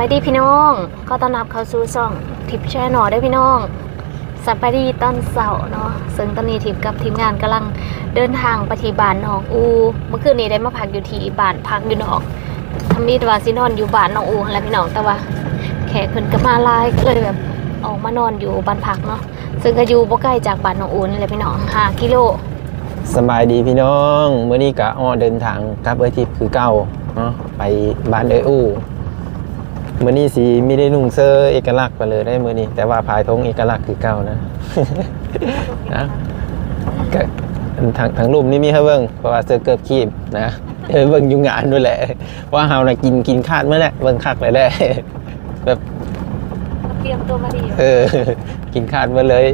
บายดีพี่น้องก็ต้อนรับเข้าสู่ช่องทิปแชร์หนอได้พี่น้องสบายดีตอนเสาร์เนาะซึ่งตอนนี้ทิปกับทีมงานกำลังเดินทางไปที่บ้านน้องอู เมื่อคืนนี้ได้มาพักอยู่ที่บ้านพักอยู่นอกทำมีดว่าสินอนอยู่บ้านน้องอูและพี่น้องแต่ว่า แขกเพิ่นก็มาลายก็เลยแบบออกมานอนอยู่บ้านพักเนาะซึ่งก็อยู่บ่ไกล้จากบ้านน้องอูนี่แหละพี่น้อง5กิโลสบายดีพี่น้องเมื่อนี้กะอ้อเดินทางกลับเอทิพย์คือเก่าเนาะไปบ้านเออู มื่อนี้สีไม่ได้นุ่งเสื้อเอกลักษณ์ไปเลยได้เมื่อนี้ แต่ว่าภายทงเอกลักษณ์คือเก่านะนะก็ทางทางรูปนี่มีให้เบิ่งเพราะว่าเสื้อเกือบคีบนะเออเบิ่งอยุ่งงานด้วยแหละ ว่าเฮานะกินกินคาดเมื่อแหละเบิ่งคักเลยได้แบบเตรียมตัวมาดีเออ กินคาดเมื่อเลย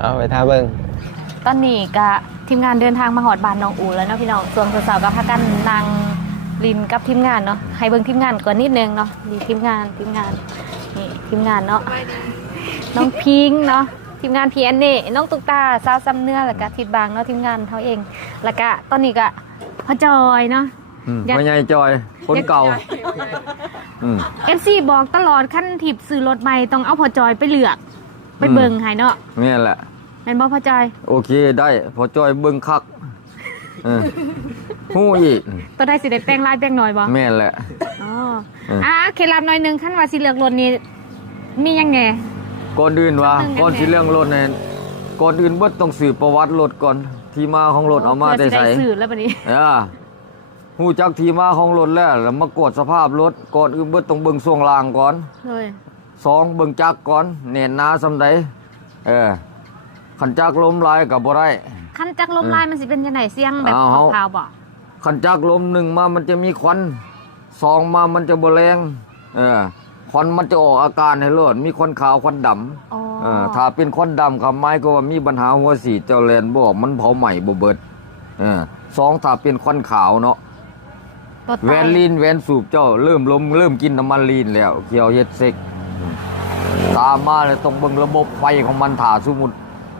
เอาไปท่าเบิ่งตอนนี้ก็ทีมงานเดินทางมาหอดบ้านน้องอูแล้วเนาะพี่น้องส่วนสาวๆก็พากันนั่ง ลินกับทีมงานเนาะให้เบิ่งทีมงานก่อนนิดนึงเนาะนี่ทีมงานทีมงานนี่ทีมงานเนาะน้องพิงค์เนาะทีมงานพีเอ็นนี่น้องตุ๊กตาสาวซ้ำเนื้อแล้วก็ทิดบางเนาะทีมงานเขาเองแล้วก็ตอนนี้ก็พ่อจอยเนาะอืมอยากพ่อใหญ่จอย คนเก่าอืม เอฟซีบอกตลอดขั้นทิบซื้อรถใหม่ต้องเอาพ่อจอยไปเลือก ไปเบิ่งให้เนาะนี่แหละเห็นบ่พ่อจอย โอเคได้ พอจอยเบิ่งคัก เออฮู้อีกตัวได้สิได้แป้งลายแป้งน้อยบ่แม่นแหละ อ๋อเอออ่อะเคล็ดลับหน่อยหนึงขั้นว่าสิเลือกรถนี้มียังไง ก่อนอื่นว่าสักหนึ่งก่อนได้ไหมสิเรื่องรถเนี่ยก่อนอื่นเบิดต้องสืบประวัติรถก่อน ที่มาของรถเอามาพื่ได้สิใส่สื่อแล้วบัดนี้ เออฮู้จักที่มาของรถแล้วแล้วมากดสภาพรถก่อนอื่นเบิดต้องเบิ่งช่วงล่างก่อนเลย สองเบิ่งจักรก่อนแน่นหนาซำใดเออคันจักรล้มลายก็บ่ได้ ขั้นจักรลมลายมันสิเป็นยังไงเสียงแบบเอาขาวๆบ่ขันจักรลมหนึ่งมามันจะมีควันสองมามันจะบแรงเออควันมันจะออกอาการให้เลิศมีควันขาวควันดอ๋อำเออถ้าเป็นควันดำคำไม้ก็ว่ามีปัญหาหัวสีเจ้าแลนบอกมันเผาใหม่บ่เบิดเออสองถ้าเป็นควันขาวเนาะรถไฟแวนลีนแวนสูบเจ้าเริ่มลมเริ่มกินน้ำมันลีนแล้วเกี่ยวเฮ็ดเซ็กตามมาเลยต้องเบิ่งระบบไฟของมันถ่าสมมุติ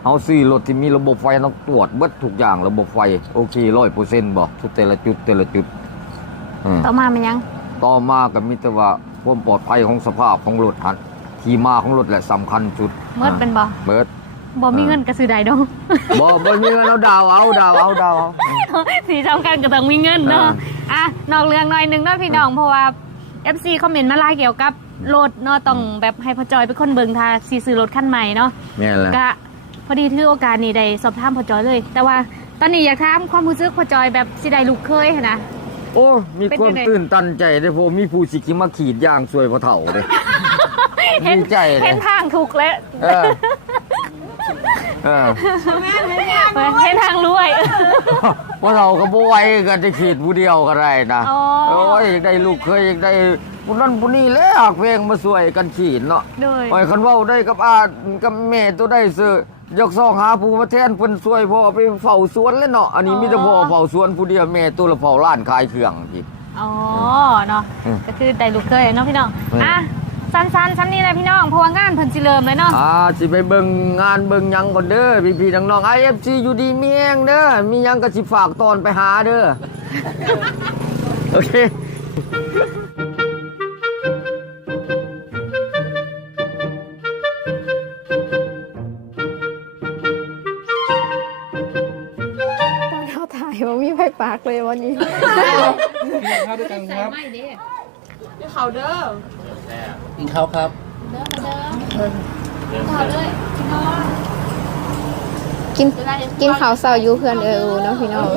เอาซื้อรถที่มีระบบไฟต้องตรวจเบิดทุกอย่างระบบไฟโอเคร้อยเปอร์เซ็นต์บ่ทุกแต่ละจุดแต่ละจุดอืมต่อมามันยัง ต่อมาก็มีแต่ว่าความปลอดภัยของสภาพของรถหันที่มาของรถแหละสำคัญจุดเมิดเป็นบ่ เบิด บ่มีเงินก็ซื้อได้ดอกบ่บ่มีเงินเอาดาวเอาดาวเอาดาวเอา สีสำคัญก็ต้องมีเงินเนาะอะ นอกเรื่องหน่อยหนึงเนาะพี่น้อง เพราะว่า FC คอมเมนต์มาไล่เกี่ยวกับรถเนาะต้องแบบให้พ่อจอยเป็นคนเบิ่งทาสิซื้อรถคันใหม่เนาะแม่นแหละ ก็ พอดีถือโอกาสนี้ได้สอบถามพ่อจอยเลย แต่ว่าตอนนี้อยากถามความรู้สึกพ่อจอยแบบสิได้ลูกเคยหั้นนะ โอ้ มีเป็นควายัมงไงตื่นตันใจเด้อเพราะมีผู้สิกิมาขีดยางสวยพอเฒ่าเด้เห็นดีใจเลย เห็นทางถูกแล้วเออเออเห็นทางรวย พอเฒ่าก็บ่ไหวกันจะขีดผู้เดียวก็ได้นะอ๋อ โอ้ยอยากได้ลูกเคยอยากได้ผู้นั้นผู้นี้แล้วเพลงมาสวยกันขีดเนาะ โดยโอ้ยคันเว้าได้กับอากับแม่ตัวได้ซื้อ ยกซองหาผู้มาแทนเพิ่นช่วยพ่อไปเฝ้าสวนแล้วเนาะอันนี้มีแต่พ่อเฝ้าสวนผู้เดียวแม่ตัวละเฝ้าร้านขายเครื่องอีกอ๋อเนาะอืมก็คือได้ลูกเคยเนาะพี่น้องอืมอะสั้นๆซ้ำนี่เลยพี่น้องเพราะว่างานเพิ่นสิเริ่มเลยเนาะอ่าสิไปเบิ่งงานเบิ่งหยังก่อนเด้อพี่ๆน้องๆ IFC อยู่ดีมีแฮงเด้อมีหยังก็สิฝากตอนไปหาเด้อโอเค ปากเลยวันนี้ กินข้าวครับกินกินข้าวเสาอยู่เพื่อนเอออูเนาะพี่น้อง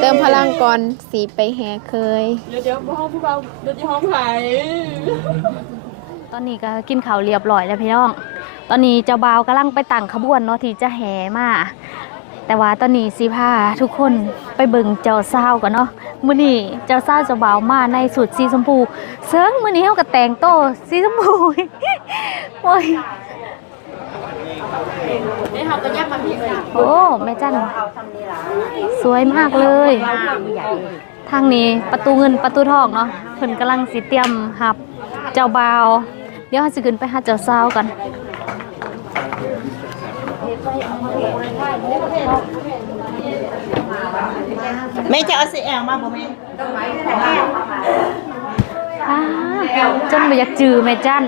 เติมพลังก่อนสีไปแห่เคย เดี๋ยวเดี๋ยวห้องผู้เบาเดี๋ยวที่ห้องไผ่ตอนนี้ก็กินข้าวเรียบร้อยแล้วพี่น้อง ตอนนี้เจ้าบ่าวกำลังไปตั้งขบวนเนาะที่จะแห่มา แต่ว่าตอนนี้สิพาทุกคนไปเบิ่งเจ้าสาวก่อนเนาะมื้อนี้เจ้าสาวเจ้าบ่าวมาในสุดสีชมพูเซิงมื้อนี้เฮาก็แต่งโตสีชมพูโอ้ยได้เขาก็ยับมาพี่ค่ะโอ้แม่จันสวยมากเลย ทางนี้ประตูเงินประตูทองเนาะเพิ่นกำลังสิเตรียมหับ เจ้าบ่าว เดี๋ยวเราสิขึ้นไปหาเจ้าสาวกัน แม่จะเอาสีแอลมาบ่แม่อ่าจนบ่อยากจือแม่จัน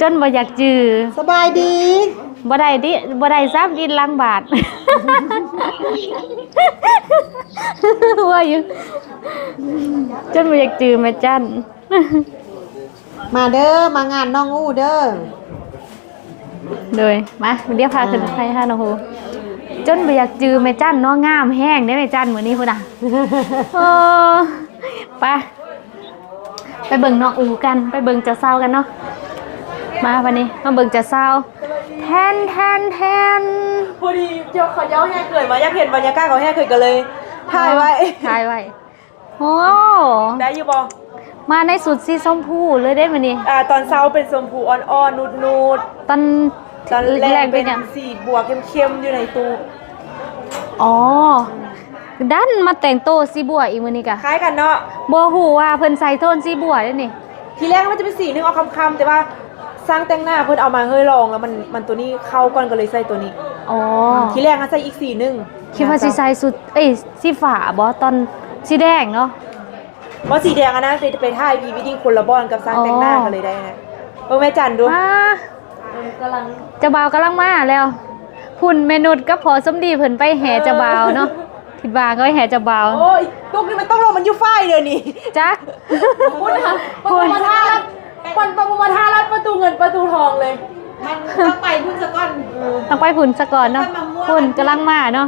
จนบ่อยากจือสบายดีบ่ได้ดิบ่ได้ซับดินล้างบาทว่าอยู่จนบ่อยากจือแม่จัน มาเด้อมางานน้องอู้เด้อโดยมาเดี๋ยวพาขึ้นไปค่ะน้องฮูจนบ่อยากจือแม่จันเนาะงามแห้งได้แม่จันมื้อนี้พุ่นน่ะโอ้ไปไปเบิ่งน้องอูกัน ไปเบิ่งเจ้าสาวกันเนาะมาวันนี้มาเบิ่งเจ้าสาวแทนแทนแทนพอดีเจ้าเขาเย้าแห้เกิดมาอยากเห็นบรรยากาศเขาแห้เกิดกันเลยถ่ายไว้ถ่ายไว้โอ้ได้อยู่บ่ มาในสุดสีชมพูเลยได้มื้อนี้อ่าตอนเช้าเป็นชมพูอ่อนๆนูดตอนๆ ตอนแรแรกกเป็เป็นนหยังสีบัวเข้มๆอยู่ในตู้อ๋อดันมาแต่งโตวสีบัวอีกมื้อนี้กะคล้ายกันเนาะ บ่ฮู้ว่าเพิ่นใส่โทนสีบัวเด้นี่ ทีแรกมันจะเป็นสีนึงเอาคำๆแต่ว่าสร้างแต่งหน้าเพิ่นเอามาเฮ้ยลองแล้วมันมันตัวนี้เข้าก่อนก็เลยใส่ตัวนี้ อ๋อทีแรกมันใส่อีกสีนึงคิดว่าสีใส่สุดเอ้ยสีฝาบอตอนสีแดงเนาะ ว่าสีแดงอันนั้นไปไปถ่ายพรีวีดิ้งคนละบอนกับสร้างแต่งหน้าอ๋อกันเลยได้นะเออแม่จันดูมาเจ้าบ่าวกำลังมาแล้วพุ่นเมนุษกับพอสมดีเพิ่นไปแห่เจ้าบ่าวเนาะคิดว่าก็ไปแห่เจ้าบ่าวโอ้ยลูกนี่มันต้องลงมันอยู่ฝ้ายเดี๋ยวนี้จักคุณค่ะคุณมาท่ารัดปันปมาท่ารัดประตูเงินประตูทองเลยมันต้องไปพุ่นสะก้อนต้องไปพุ่นซะก่อนเนาะพุ่นกำลังมาเนาะ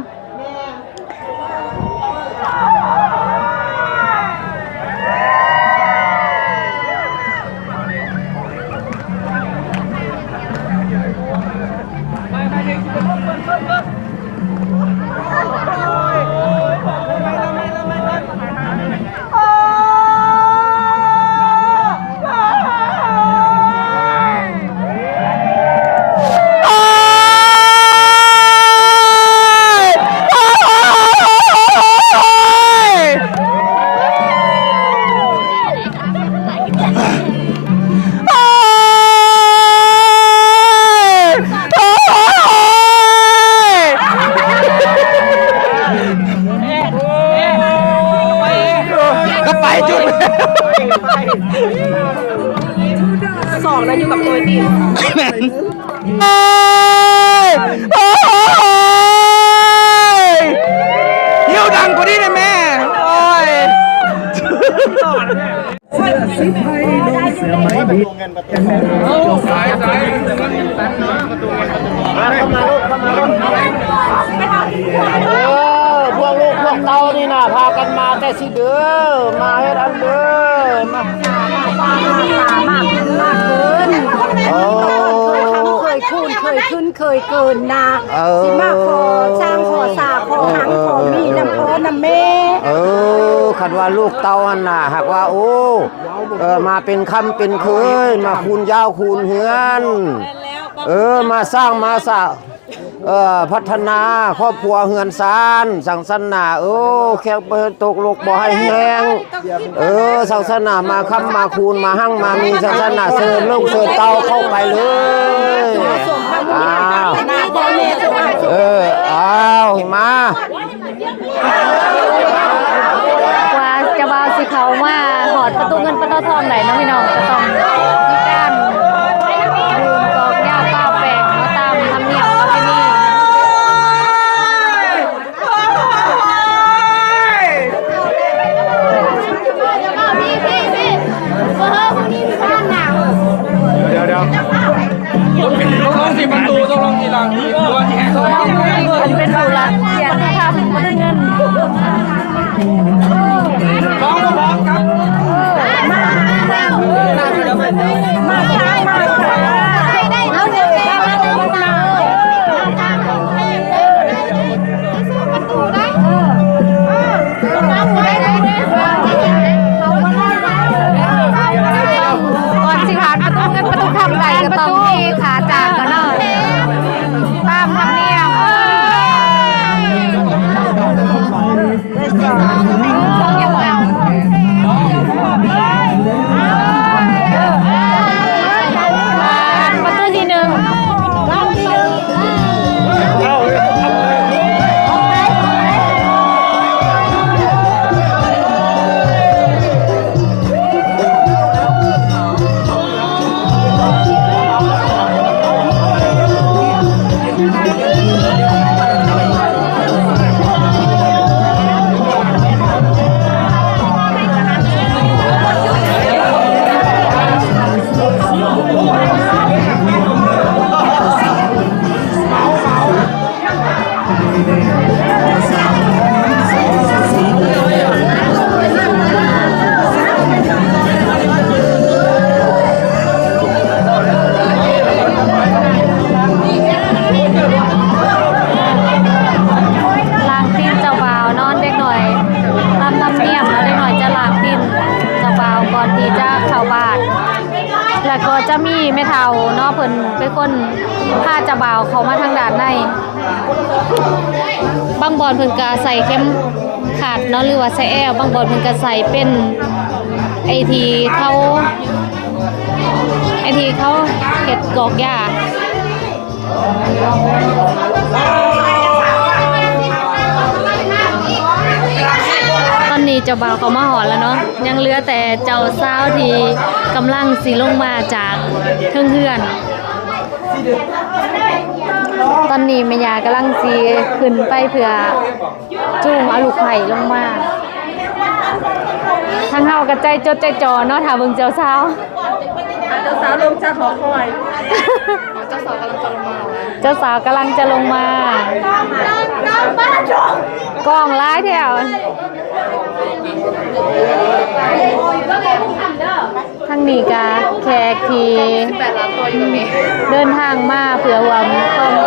Amen. ยเกินนะเออ สิมาขอช่างขอสาขอหังขอมีน้ำพอน้ำแม่เออคันว่าลูกเต้าอันน่ะหากว่าโอ้เออมาเป็นคำเป็นเคย มาคูณยาวคูณเฮือน เออมาสร้างมาสร้างเออพัฒนาครอบครัวเฮือนซานสังสรรค์นาโอ้แค่เปิดตกลกบ่ให้แห้งเออสังสรรค์นามาคำมาคูณมาหั่งมามีสังสรรค์นาเสิร์ฟลูกเสิร์ฟเตาเข้าไปเลยอ้าวเอออ้าวมา เพิ่นก็ใส่เป็นไอทีเขาไอทีเขาเฮ็ดกอกหญ้าตอนนี้เจ้าบ่าวเขามาหอนแล้วเนาะยังเหลือแต่เจ้าสาวที่กำลังสีลงมาจากเทิงเฮือนตอนนี้แม่ยากำลังสีขึ้นไปเพื่อจูงเอาลูกไผ่ลงมา ทางเฮากระใจจดใจจ่อเนาะถ้าเบิ่งเจ้าสาวเจ้าสาวลงจากหอคอย เจ้าสาวกำลังจะลงมาเจ้าสาวกำลังจะลงมากล้องร้ายแถวทางนี้กาแขกทีเดินทางมาเผื่อหวังความ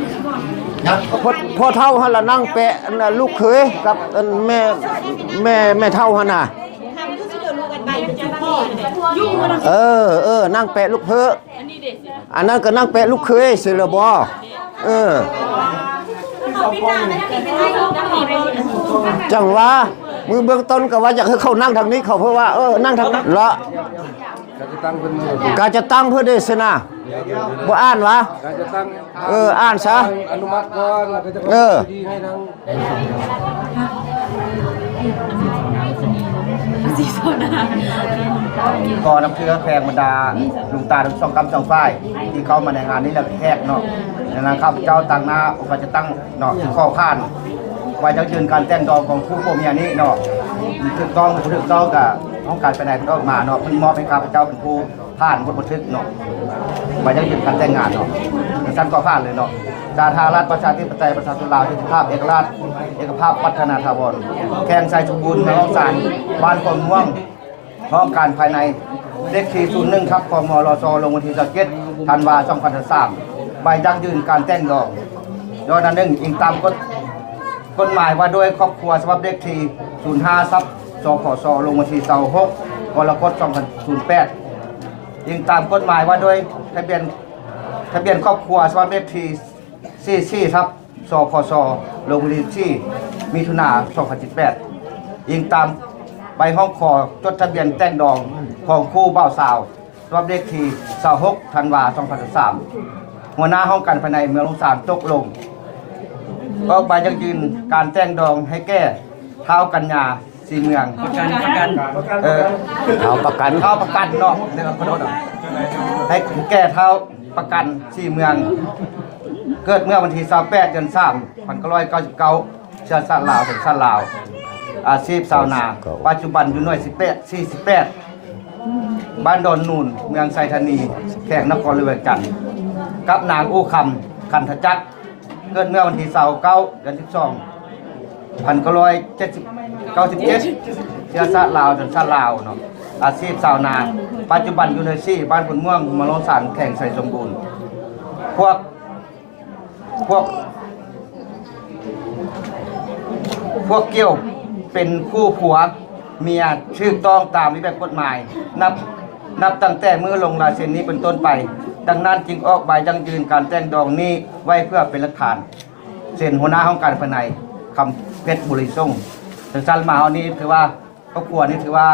พ่อพ่อเท่าหันละนั่งแปะน่ะลูกเขยกับอันแม่แม่แม่เท่าหันน่ะ เออเออนั่งแปะลูกเพออันนั้นก็นั่งแปะลูกเคยสิละบ่เออ จังว่ามือเบื้องต้นก็ว่าอยากให้เขานั่งทางนี้เขาเพื่อว่าเออนั่งทางนั้นละ การจะตั้งเพื่อได้สินะบ่อ่านวะเอออ่านซะอนุมัติก่อนแล้วก็จะเออดีให้ทางกอน้ำเชื้อแพงบรรดาลุงตาทั้งสองกำสองฝ่ายที่เข้ามาในงานนี้แล้วแขกเนาะดังนั้นข้าพเจ้าตั้งหน้าอกาจะตั้งเนาะข้อข้านไว้จะยืนการแต่งดองของคู่ผัวเมียนี้เนาะถูกต้องถูกต้องกับ ห้องการไปไหนก็มาเนาะพิ่นมอบให้ข้าพเจ้าเป็นผู้ผ่านบทบันทึกเนาะไว้จะยืนการแต่งงานเนาะสั้นก็ผ่านเลยเนาะสาธารณรัฐประชาธิปไตยประชาชนลาวที่ภาพเอกราชเอกภาพพัฒนาถาวรแข่งใจสมบูรณ์ในห้องสารบ้านคนม่วงพร้อมการภายในเลขที่ศูนย์หนึ่งครับกมรซลงวันที่สเก็ตธันวาสองพันสามใบยั่งยืนการแต่งดอกโดยนั้นหนึ่งอิงตามกฎกฎหมายว่าด้วยครอบครัวสำหรับเลขที่ศูนย์ห้าซับ สพสลงวันที่เสาหกกรกฎสองพันศูนย์แปดอิงตามกฎหมายว่าด้วยทะเบียนทะเบียนครอบครัวสำหรับเลขที่สี่สี่ทับสพสลงวันที่ที่มิถุนาสองพันสิบแปดยิงตามใบห้องคอจดทะเบียนแต่งดองของคู่บ่าวสาวรอบเลขที่26ธันวา2003หัวหน้าห้องการภายในเมืองลงสารตกลงก็ใบยังยืนการแต่งดองให้แก้เท้ากัญญา สีเมืองประกันประกันเออเอาประกันเท้าประกันเนาะเดี๋ยวขอโทษนะให้แก้เท้าประกันสีเมือง เกิดเมื่อวันที่28เดือน3 1999เชื้อชาติลาวเป็นชาติลาว อาชีพชาวนา ปัจจุบันอยู่หน่วย18 48 บ้านดอนนูนเมืองไซธานีแขวงนครหลวงจันทร์กับนางอู้คำคันทจักรเกิดเมื่อวันที่29เดือน12 97เชื้อชาติลาวจนชาติลาวเนาะอาชีพชาวนา ปัจจุบันอยู่ในซี่บ้านผลม่วงมาลงสารแข่งใส่สมบูรณ์ พวกพวก พวกเกี่ยวเป็นคู่ผัวเมียชื่อต้องตามวิแบบกฎหมาย นับนับตั้งแต่เมื่อลงลายเซ็นนี้เป็นต้นไป ดังนั้นจึงออกใบยังยืนการแต่งดองนี้ไว้เพื่อเป็นหลักฐานเซ็นหัวหน้าห้องการภายในคำเพชรบุรีส่ง ถึงสั้นมาเอานี้ถือว่าครอบครัวนี้ถือว่า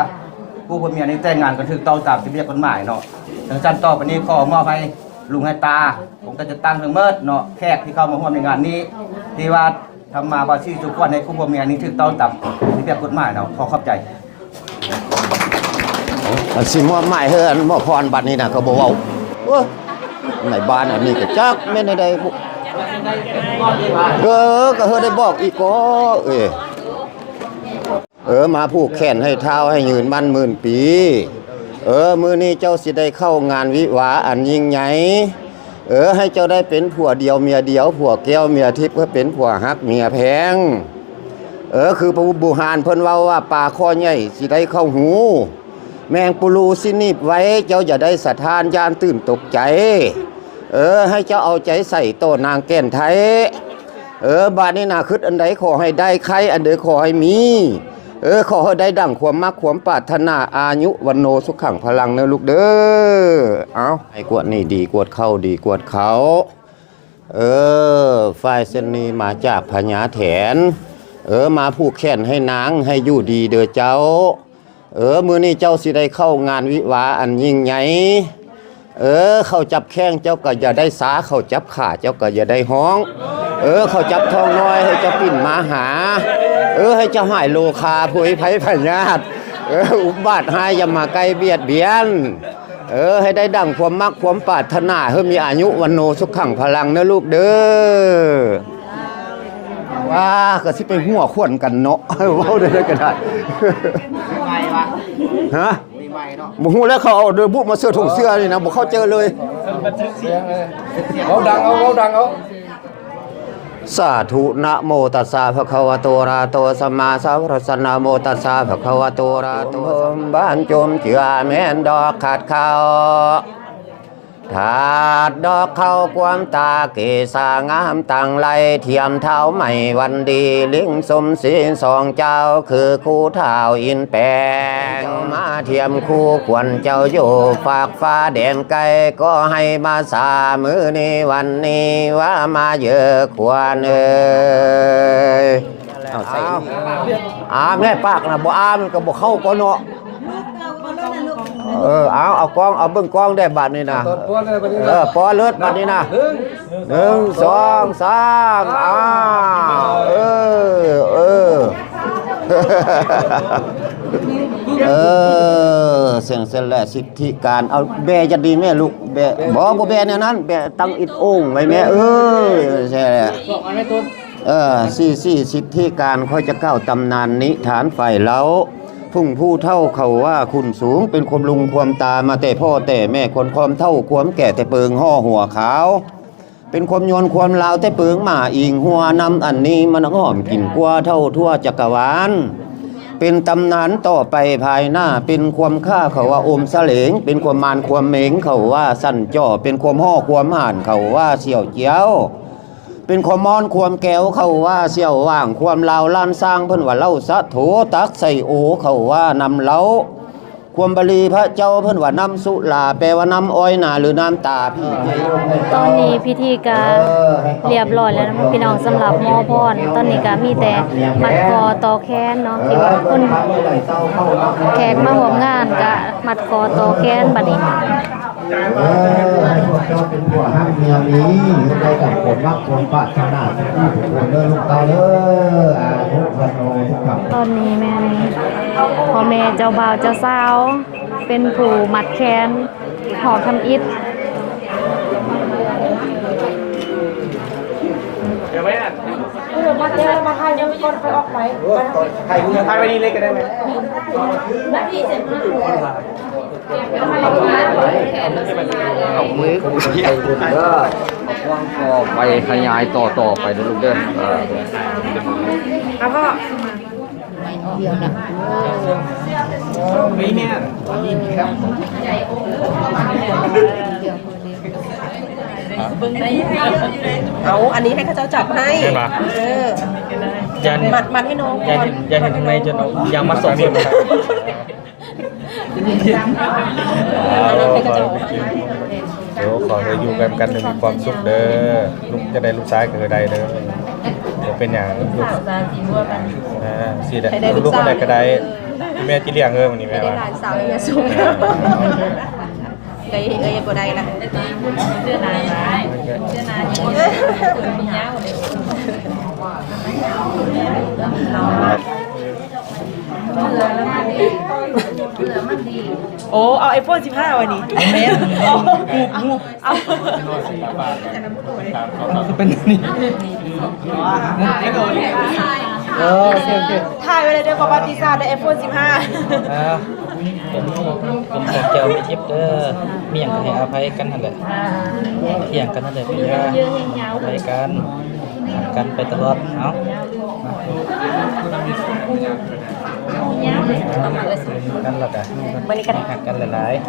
ผู้ผัวเมียนี้แต่งงานกันถูกต้อตามที่เรียกกฎหมายเนาะถึงสั้นต่อไปนี้ขอมอบให้ลุงให้ตา ผมก็จะตั้งเพิ่งเมิดเนาะแขกที่เข้ามาร่วมในงานนี้ที่ว่าทำมาบาซี่ทุกคนในคู่ผัวเมียนี้ถูกต้อตามที่เรียกกฎหมายเนาะขอขอบใจสิมอบหมายเฮือนมอบพรบัดนี้นะเขาบอกว่าในบ้านอันนี้ก็จักแม่นใดๆบุเออก็เฮอได้บอกอีกก็เอ้ เออมาผูกแขนให้เท้าให้ยืนมั่นหมื่นปี เออมือนี้เจ้าสิได้เข้างานวิวาอันยิ่งใหญ่เออให้เจ้าได้เป็นผัวเดียวเมียเดียวผัวแก้วเมียทิพย์เพื่อเป็นผัวฮักเมียแพง เออคือพระบุหารเพิ่นเว้าว่าป่าคอใหญ่สิได้เข้าหู แมงปูรูสินิบไว้เจ้าอย่าได้สะท้านยานตื่นตกใจ เออให้เจ้าเอาใจใส่โตนางแก่นไทย เออบาดนี้นาคิดอันใดขอให้ได้ใครอันใดขอให้มี เออขอให้ได้ดั่งความมักความปรารถนาอายุวันโนสุขขังพลังเนอะลูกเด้อเอาไอ้กวดนี่ดีกวดเข้าดีกวดเขา เออฝ่ายเส้นนี้มาจากพญาแถน เออมาผูกแขนให้นางให้อยู่ดีเด้อเจ้า เออมือนี้เจ้าสิได้เข้างานวิวาอันยิ่งใหญ่เออ เขาจับแข้งเจ้าก็อย่าได้สาเขาจับขาเจ้าก็อย่าได้ห้อง เออ เขาจับทองน้อยให้เจ้าปิ่นมาหา เออให้เจ้าหายโลคาผุยไผ่พญาตเอออุบาทหายอย่ามาใกล้เบียดเบียน เออ ให้ได้ดั่งความมักความปรารถนาให้มีอายุวันโนสุขขังพลังนะลูกเด้อว่าก็สิไปหัวขวนกันเนาะเว้าได้ก็ได้ฮะบ่ฮู้แล้วเขาเอาเดือบุมาเสื้อถุงเสื้อนี่นะบ่เข้าเจอเลยเอาดังเอาเอาดังเอา สาธุนะโมตัสสะภะคะวะโตระโตสัมมาสัมพุทธัสสะนะโมตัสสะภะคะวะโตระหะโตบ้านจมเจือแม่นดอกขาดเขา ถาดดอกเข้าความตาเกษางามตังไรเทียมเท้าใหม่วันดีลิงสมศีลสองเจ้าคือคู่เท้าอินแปลงมาเทียมคู่ควรเจ้าอยู่ฝากฟ้าแดนไกลก็ให้มาสามือนี้วันนี้ว่ามาเยอะควรเอ้ยเอาใส่อาแม่ปากนะบ่อามันก็บ่เข้าก็เนาะ เออเอาเอากล้องเอาเบิ่งกล้องได้บัดนี้นะเออปอเลิศบัดนี้นะหนึ่งสองสามอ้าวเออเออเออเสียงเสนแหละสิทธิการเอาแบจะดีแม่ลูกแบบ่บ่แบแนวนั้นแบตั้งอิดโอ่งไว้แม่เอ้ยใช่แหละเออสี่สี่สิทธิการค่อยจะก้าวตำนานนิฐานไฟเล้า พุ่งผู้เท่าเขาว่าคุณสูงเป็นความลุงความตามาแต่พ่อแต่แม่คนความเท่าความแก่แต่เปิงห่อหัวขาว เป็นความโยนความลาวแต่เปิงหมาอิงหัวนำอันนี้มันหอมกลิ่นกว่าเท่าทั่วจักรวาลเป็นตำนานต่อไปภายหน้า เป็นความค่าเขาว่าอมสเหลงเป็นความมานความเหมงเขาว่าสั่นจ่อเป็นความห่อความห่านเขาว่าเสี่ยวเจียว เป็นความมอนความแก้วเขาว่าเสี่ยวว่างความลาวล้านสร้างเพิ่นว่าเล่าสะโถตักใส่โอเขาว่านำเล้าความบาลีพระเจ้าเพิ่นว่าน้ำสุลาแปลว่าน้ำอ้อยหนาหรือน้ำตาพี่ตอนนี้พิธีการเรียบร้อยแล้วนะพี่น้องสำหรับมอพรตอนนี้ก็มีแต่มัดคอต่อแขนเนาะที่ว่าคนแขกมาร่วมงานก็มัดคอต่อแขนบัดนี้ เออพวกเจ้าเป็นผัวห้ามเมียนี้ได้กับผมรักคนปรารถนาที่ทุกคนเดินลูกตาเด้ออาทุกวันโนทุกขับตอนนี้แม่นพ่อแม่เจ้าบ่าวเจ้าสาว เป็นผู้มัดแขนหอทำอิฐเดี๋ยวมาเดี๋ยวมาให้ยังก่อนค่อยออกไปใครมึงใครไปดีเล็กกันได้ไหมเอามือกูเสียเด้อเอากว้างต่อไปขยายต่อต่อไปนะลูกเด้อเออแล้วก็เอาอันนี้ให้เขาเจ้าจับให้เออยันมัดมัดให้น้องยัก่นอนยันเห็นข้างในจนเอายางมัดสองเบี่ย มนะครับอันนั้นเดี๋ยวขอให้อยู่กันกันมีความสุขเด้อลูกจะได้ลูกชายก็ได้เด้อเดี๋ยวเป็นอย่างลูกอ่าสิได้ลูกก็ได้ก็ได้แม่ที่เลี้ยงเออวันนี้แม่ได้ว่าหลานสาวเมียสูงเอ้ยเอ้ยก็ได้ละเแล้วมันดีโอ้เอา iPhone 15วันนี้เอาเอาเอาเป็นนี่เออโอเคโอเคถ่ายไว้เลยเด้อประวัติศาสตร์ได้ iPhone 15อ่าผมผมขอแก้วไม่ทิพย์เด้อมีอย่างก็ให้อภัยกันนั่นแหละเที่ยงกันนั่นแหละพี่ยาอภัยกันกันไปตลอดเอา กันละกันหักกันหลายๆ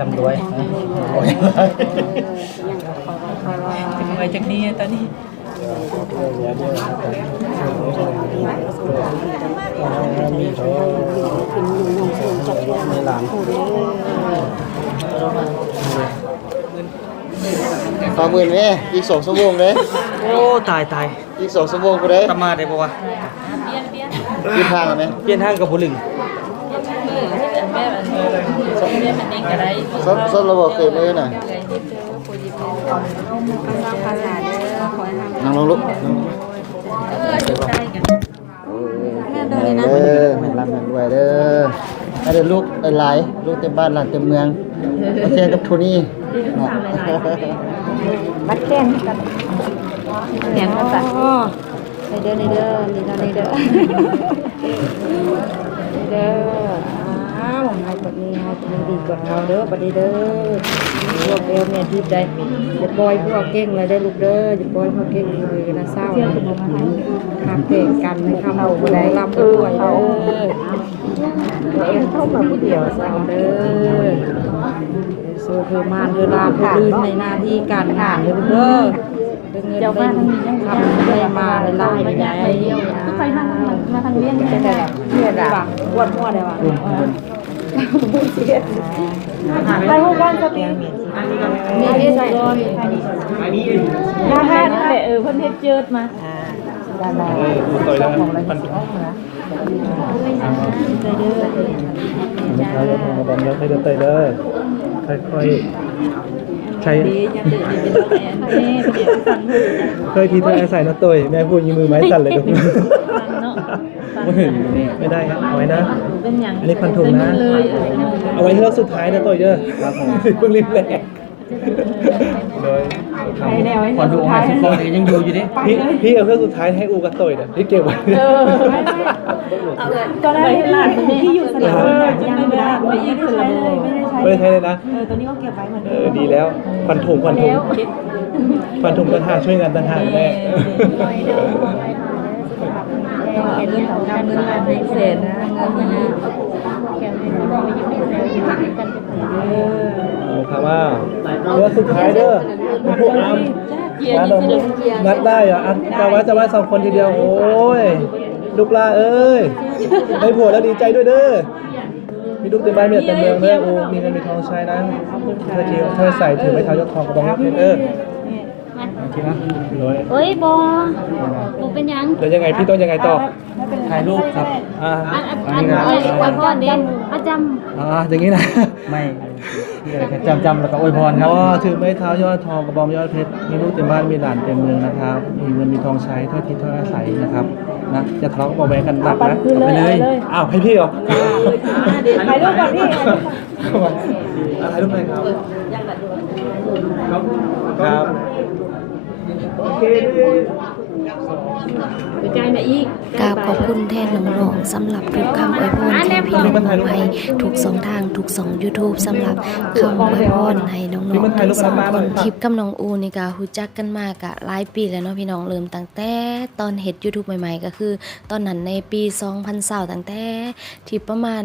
ทำรวยทำรวยจะไปจากนี้ตอนนี้ สองหมื่นเว้ยอีกสองชั่วโมงเลยโอ้ตายตายอีกสองชั่วโมงกูเลยกลับมาได้ปะวะยืดทางกันไหมเปลี่ยนทางกับบุลึงซบซบระบบเคยมือหน่อยนั่งลงลุกเด้อให้รับให้รวยเด้อให้ได้ลูกหลายๆลูกเต็มบ้านหลานเต็มเมืองโอเคกับทูนี่ เนาะบัดแค้นกันเสียงมาสั่นในเด้อในเด้อในเด้อในเด้อเด้ออ้าวให้บัดนี้ให้บัดนี้ดีกว่าเราเด้อบัดนี้เด้อพวกเอวเนี่ยที่ใจอย่าปล่อยพวกเก่งเลยได้อลูกเด้ออย่าปล่อยพวกเก่งเลยนะเศร้าหักเก่งกันในคำเอาบ่ได้รับด้วยเด้อเอ็นเข้ามาผู้เดียวเศร้าเด้อ โซเฟอร์มานเวลาผู้อื่นในหน้าที่การงานเด้อเด้อเจ้าบ้านทำได้มาในไล่ไปไหนไปมาทางมาทางเลี้ยงเป็นไงเพื่อนอะอ้วนมั่วได้ป่ะไปฮู้ก่อนสติมีที่ใส่ก้อนมาทานแต่เออเพิ่นเฮ็ดเจิดมาต่อยแล้วพันใช้รถมาบอมแล้วให้เดินเตยเด้อ ค่อยๆใช้เคยทีเธออาศัยนะตัวแม่พูดยิงมือไม้สั่นเลยทุกคนไม่ได้ครับเอาไว้นะ อันนี้พันถุงนะ เอาไว้ที่รอบสุดท้ายนะตัวเด้อเพิ่งรีบแหลกโดยผ่อนดูองค์สิบคนยังอยู่อยู่ดิพี่พี่เอาเครื่องสุดท้ายให้อูกับตัวเด้อพี่เก็บไว้ตอนแรกหลานที่อยู่สนามยังไม่ได้ไม่ได้ใช้เลย ไม่ได้ใช้ไม่ได้ใช้เลยนะ เออตอนนี้ก็เก็บไว้เหมือนเอเดิอ มดีแล้วฟันถุงฟันถุงฟันถุงต่างหากช่วยกันต่างหากแม่ เห็นเรื่องของการเงินการเงินเศษนะเงินนะแกมเป็นที่บอกว่ายังไม่ได้อยู่กันเป็นเออเอาครับว่าเรือสุดท้ายเด้อพวกอ้ำมาดมนัดได้เหรออะจะว่าจะว่าสองคนทีเดียว โอ้ย ลูกลาเอ้ยได้ผัวแล้วดีใจด้วยเด้อ มีลูกเต็มบ้านมีแต่เต็มเมืองเด้อโอ้มีเงินมีทองใช้นะเธอทีเธอใส่ถือไม้เท้ายกทองกระบอกเพชรเออโอเคนะรวยเฮ้ยบอกูเป็นยังแล้วยังไงพี่ต้องยังไงต่อถ่ายรูปครับอ่าอันอันอันเอ้ยอวยพรดิประจอ่าอย่างนี้นะไม่ จำจำแล้วก็อวยพรครับอ๋อถือไม้เท้ายอดทองกระบองยอดเพชรมีลูกเต็มบ้านมีหลานเต็มเมืองนะครับมีเงินมีทองใช้ถ้อยทีถ้อยอาศัยนะครับนะจะทะเลาะเบาแวงกันหนักนะเอาไปเลยอ้าวให้พี่เหรอถ่ายรูปก่อนพี่ถ่ายรูปหน่อยครับครับ กราบขอบคุณแทนน้องๆสำหรับทุกคำอวยพรที่พี่น้องให้ทุกสองทางทุกสอง YouTube สำหรับคำอวยพรให้น้องๆทั้งสองคนทิปกับน้องอูนี่ก็ฮู้จักกันมากะหลายปีแล้วเนาะพี่น้องเริ่มตั้งแต่ตอนเฮ็ด YouTube ใหม่ ๆ ก็คือ ตอนนั้นในปี 2020ตั้งแต่ที่ประมาณ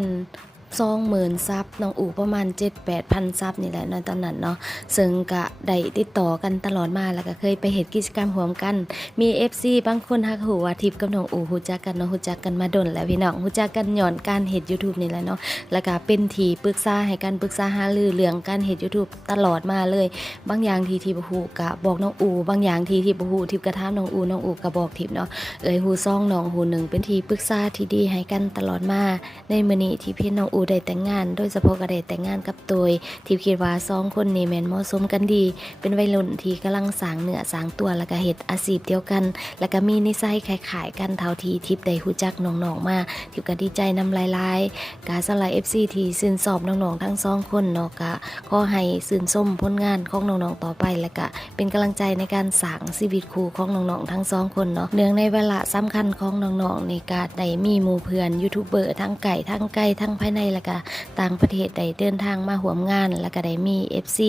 สองหมื่นซับน้องอูประมาณเจ็ดแปดพันซับนี่แหละในตอนนั้นเนาะซึ่งกะได้ติดต่อกันตลอดมาแล้วก็เคยไปเห็นกิจกรรมร่วมกัน มี FC บางคนฮักหูว่าทิพย์กับน้องอูฮู้จักกันเนาะฮู้จักกันมาดนแล้วพี่น้องฮู้จักกันหย้อนการเฮ็ด YouTube นี่แหละเนาะแล้วก็เป็นทีปรึกษาให้กันปรึกษาหารือเรื่องการเฮ็ด YouTube ตลอดมาเลย บางอย่างทีที่บ่ฮู้ก็บอกน้องอูบางอย่างทีที่บ่ฮู้ทิพย์ก็ถามน้องอูน้องอูก็บอกทิพย์เนาะเอ่ยฮูซองน้องหูหนึ่งเป็นทีปรึกษาที่ดีให้กันตลอดมาในมื้อนี้ที่พี่น้องอูอูได้แต่งงาน โดยเฉพาะก็ได้แต่งงานกับตัวที่คิดว่าสองคนนี้แมนเหมาะสมกันดี เป็นวัยรุ่นที่กำลังสางเนื้อสางตัวแล้วก็เฮ็ดอาชีพเดียวกัน แล้วก็มีนิสัยคล้ายๆกันเท่าที่ทิพย์ได้ฮู้จักน้องๆมาทิพย์ก็ดีใจนำหลายๆกาสลาย FC ที่ชื่นชอบน้องๆทั้งสองคนเนาะก็ขอให้ชื่นชมผลงานของน้องๆต่อไปแล้วก็เป็นกำลังใจในการสางชีวิตคู่ของน้องๆทั้งสองคนเนาะเนื่องในเวลาสำคัญของน้องๆในการได้มีหมู่เพื่อนยูทูบเบอร์ทั้งไก่ทั้งไกลทั้งภายในแล้วก็ต่างประเทศได้เดินทางมาร่วมงาน แล้วก็ได้มี FC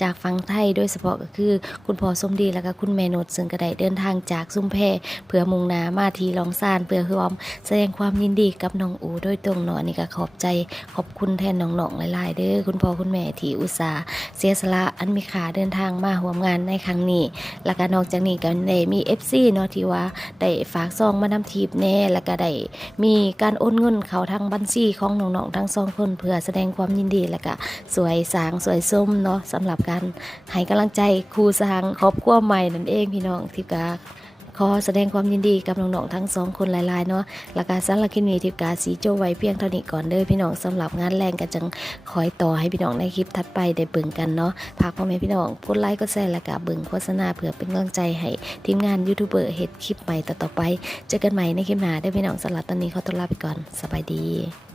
จากฝั่งไทย โดยเฉพาะก็คือคุณพ่อสมดีแล้วก็คุณแม่นุชซึ่งก็ได้เดินทางจากซุ้มแพเพื่อมุ่งหนามาที่ลองซานเพื่อร่วมแสดงความยินดีกับน้องอูโดยตรงเนาะอันนี่ก็ขอบใจขอบคุณแทนน้องๆหลายๆเด้อคุณพ่อคุณแม่ที่อุตส่าห์เสียสละอันมีค่าเดินทางมาร่วมงานในครั้งนี้ แล้วก็นอกจากนี้ก็ได้มี FC เนาะที่ว่าได้ฝากซองมานำทีบแน่แล้วก็ได้มีการโอนเงินเขาทางบัญชีของน้องๆทั้งสองคนเพื่อแสดงความยินดีแล้วก็สวยสางสวยส้มเนาะสำหรับการให้กำลังใจครูสางครอบครัวใหม่นั่นเองพี่น้องที่กาขอแสดงความยินดีกับน้องๆทั้งสองคนหลายๆเนาะแล้วก็สำหรับคลิปนี้ที่กาสีโจไว้เพียงเท่านี้ก่อนเด้อพี่น้องสำหรับงานแรงก็จังคอยต่อให้พี่น้องในคลิปถัดไปได้เบิ่งกันเนาะฝากพ่อแม่พี่น้องกดไลค์กดแชร์แล้วก็เบิ่งโฆษณาเพื่อเป็นกำลังใจให้ทีมงานยูทูบเบอร์เฮ็ดคลิปใหม่ต่อๆไปเจอกันใหม่ในคลิปหน้าได้พี่น้องสำหรับตอนนี้ขอตัวลาไปก่อนสบายดี